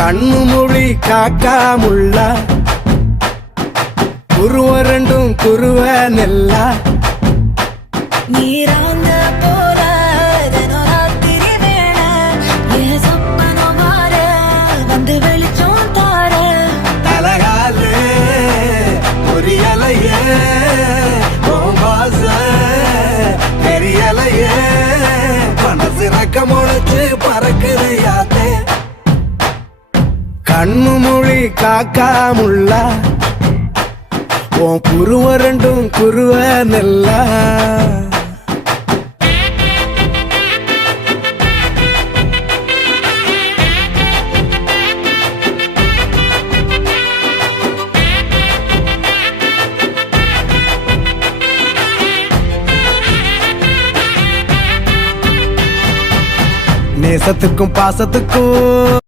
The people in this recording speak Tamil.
கண்ணு மொழி காக்காமுள்ள குருவ ரெண்டும் குருவ நெல்லா நீராங்க போல தினராத்திரி வேண என் சொப்பனம் மாற வந்து வெளிச்சம் தார தலகாலே பொரியலையே ஓம்பாச பெரியலையே மனசு ரக்க முளைச்சு பறக்குது யாத்தே கண்ணு மொழி காக்காமுள்ள உன் குருவ ரெண்டும் குருவ நெல்லா நேசத்துக்கும் பாசத்துக்கும்